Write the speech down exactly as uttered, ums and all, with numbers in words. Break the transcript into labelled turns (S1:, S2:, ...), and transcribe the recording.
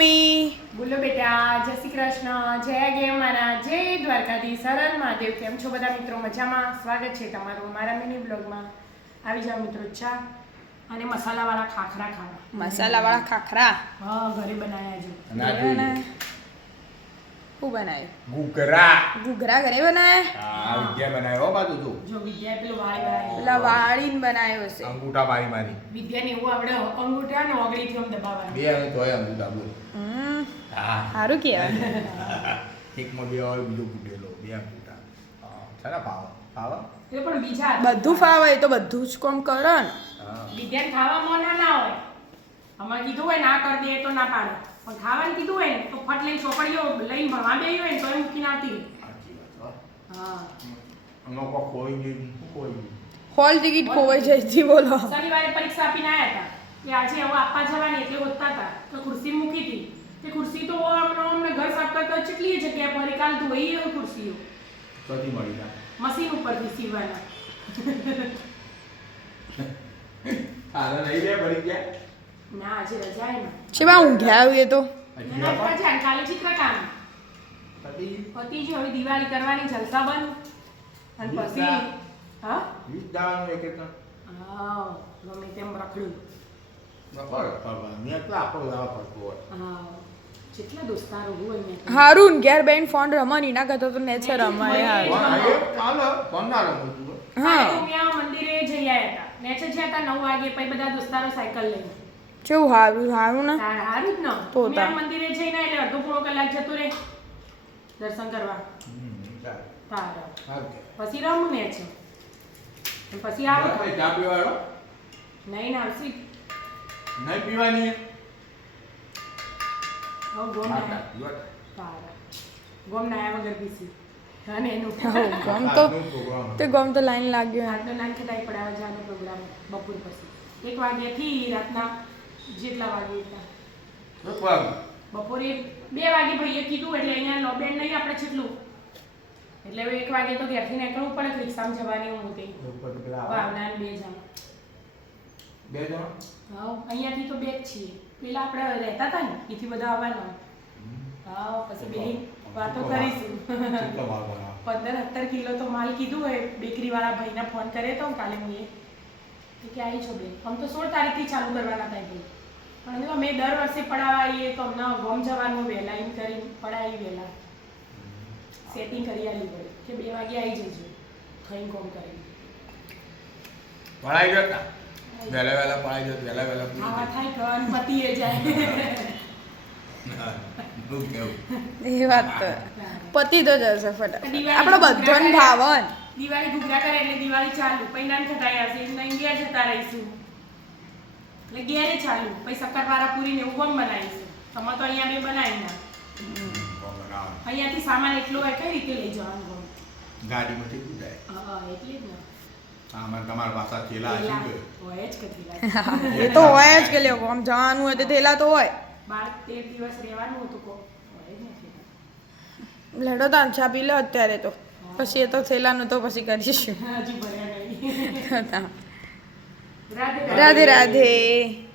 S1: બોલો બેટા, જય શ્રી કૃષ્ણ, જય ગે મારા, જય દ્વારકાધીશ, સરળ મહાદેવ. કેમ છો બધા મિત્રો? મજામાં? સ્વાગત છે તમારું મારા મિની બ્લોગમાં. આવી જાઓ મિત્રો, ચા અને મસાલાવાળા ખાખરા ખાવા.
S2: મસાલાવાળા ખાખરા?
S1: હા, ઘરે બનાવ્યા છે.
S2: શું બનાવ્યું?
S3: ઘૂઘરા.
S2: ઘૂઘરા ઘરે બનાવ્યા?
S3: હા, વિદ્યા બનાવ્યો હો બાજુ તું.
S1: જો વિદ્યા પેલું વાળી વાળી
S2: પેલા વાળીને બનાવ્યો છે.
S3: અંગૂઠા મારી મારી.
S1: વિદ્યાને એવું આવડે, અંગૂઠા ને ઓગળીથી આમ દબાવવાનું.
S3: બે હવે તોય અંગૂઠા બોલ.
S2: હમ
S3: હા.
S2: સારું કહેવાય.
S3: એકમાં બે હોય, બીજો ફૂટેલો, બે અંગૂઠા. હા, છે ને પાવ પાવ
S1: એ પણ બીજા
S2: બધું ફાવે તો બધું જ કોમ કરો ને.
S3: હા.
S1: વિદ્યાને ખાવામાં ના ના હોય. અમારે કીધું હોય ના કરી દે તો ના પાડે, પણ ખાવાનું કીધું હોય ને તો ફટ લઈને ચોપડીઓ લઈને ભણવા બેહી હોય ને તો એ મૂકીને આવતી રહી.
S3: સાચી વાત હો.
S1: હા,
S3: આમાં કોઈ ખોઈ ગયું, શું ખોઈ ગયું?
S2: હોલ ટિકિટ ખોવાઈ જાય છે બોલો.
S1: શનિવારે પરીક્ષા આપીને આવ્યા હતા કે આજે હવે આપવા જવાની એટલે હોતા હતા તો ખુરશી મૂકી હતી. તે ખુરશી તો હમણાં અમને ઘર સાફ કરતા કેટલી જગ્યાએ પડી, કાલ ધોઈ એવું ખુરશીઓ
S3: કદી મળી તા
S1: મશીન ઉપરથી સીવવાના.
S3: હાલે નહીં રે પડી ગયા.
S1: ના, આજે રજા હે ને.
S2: છે બા ઊંઘ્યા આવ્યું એ તો.
S3: હજી
S1: એના
S3: બાપા?
S1: રજા ને કાલે ચિત્રકામ
S3: કદી
S1: પતિ જે હવે દિવાળી કરવાની જલસા બંધ અને પછી હા
S3: વીસ દાવાનું એક એક
S1: હા ગમે તેમ રખડ્યું.
S3: બપોર ફરવા મેં એટલા આપણો લાવા ફરતો હોય.
S1: હા, જેટલા દોસ્તારો હોય ને
S2: હારું ઘેર બેન ફોન રમવાની ના કરતો તો નેચર રમાય યાર.
S3: કોણ આવ્યો? ચાલો કોણ ના રમું છું?
S2: હા,
S1: ઉમિયા મંદિરે જઈ આવ્યા હતા. નેચે જ્યાં હતા નવ વાગે, પછી બધા દોસ્તારો સાયકલ લઈને.
S2: કેવું હારું હારું ને.
S1: તાર હારું જ ન.
S2: તો
S1: ઉમિયા
S2: તાર.
S1: મંદિરે જઈને એટલે અડધો પોણો કલાક જતો રહે દર્શન કરવા.
S3: હમ, ચાલ.
S1: તાર
S3: સારું કે.
S1: પછી રમું ને છે અને પછી આવો
S3: ભાઈ ચા પીવાડો?
S1: નહીં ના આવશી
S3: નહીં પીવાની?
S1: હવે ગોમ
S3: હા,
S1: ના
S3: ચા પીવા.
S1: તાર ગોમ ના આવ્યા વગર પીસી અને એનું
S2: આવું ગમ તો
S3: આજનો પ્રોગ્રામ.
S2: તે ગમ તો લાઈન લાગ્યો.
S1: રાતના નાન ખટાઈ પડાવવા જવાનો પ્રોગ્રામ બપોર પછી એક વાગ્યાથી રાતના જેટલા વાગે એટલા.
S3: એક વાગે.
S1: બપોરે બે વાગે ભાઈએ કીધું એટલે અહીંયા લોબેન નહીં આપણે છેટલું એટલે હવે એક વાગે તો ઘેરથી નીકળવું પડે, રિક્ષામાં જવાની હું હતી
S3: ઉપર પેલા આવે.
S1: ભાવના ને બે જણ.
S3: બે જણ?
S1: હા, અહીંયાથી તો બે જ છીએ. પેલા આપણે રહેતા હતા ને એથી બધા આવવાના. હા, પછી બે વાતો કરીશું.
S3: કેટલો ભાવ બનાવો?
S1: પંદર સત્તર કિલો તો માલ કીધું હોય. બેકરી વાળા ભાઈને ફોન કર્યો તો કાલે હું એ કે આવી છો બેન, આમ તો સોળ તારીખથી ચાલુ કરવાના હતા ભાઈ, પણ અમે દર વર્ષે પડાવવા આવીએ તો અમને ગોમ જવાનું વહેલા એમ કરી પડાવી વહેલા સેટિંગ કરી આલી પડે કે બે વાગે આવી જજો ખાઈ કોમ કરી
S3: પડાઈ ગયો તા? વહેલા વહેલા પડાઈ ગયો, વહેલા વહેલા પૂરી
S1: ખાવા
S3: ગઈ.
S1: થાય ખાવાનું પતીએ જાય.
S3: શું કેવું?
S2: એ વાત તો પતિ તો જશે ફટાફટ.
S1: દિવાળી
S2: આપણો બધાને ભાવન.
S1: દિવાળી ઘૂઘરા કરે એટલે દિવાળી ચાલુ, પછી નાન ખટાઈ આવશે એટલે ઘેર જતા રહીશું એટલે ઘેરે ચાલુ, પછી શક્કરપારા પૂરી ને એવું ગમ બનાવીશું. તમે તો અહીંયા બે બનાવી ના
S3: ભાવ બનાવો.
S1: અહીંયાથી સામાન એટલો હોય કઈ રીતે લઈ જવાનું ગમ?
S3: ગાડીમાંથી કૂદાય.
S1: હા, એટલે જ ને.
S3: આમાં તમારા પાછા ચેલા હશે કે?
S1: હોય જ કદી
S2: એ તો હોય જ કે લ્યો આમ જવાનું હોય તો થેલા તો હોય.
S1: બાર તેર દિવસ રહેવાનું હતું કો હોય જ નથી.
S2: લડો તાન ચા પી લો અત્યારે તો, પછી એ તો થેલાનું તો પછી કરીશું.
S1: હજી ભર્યા નહીં. રાધે
S2: રાધે રાધે.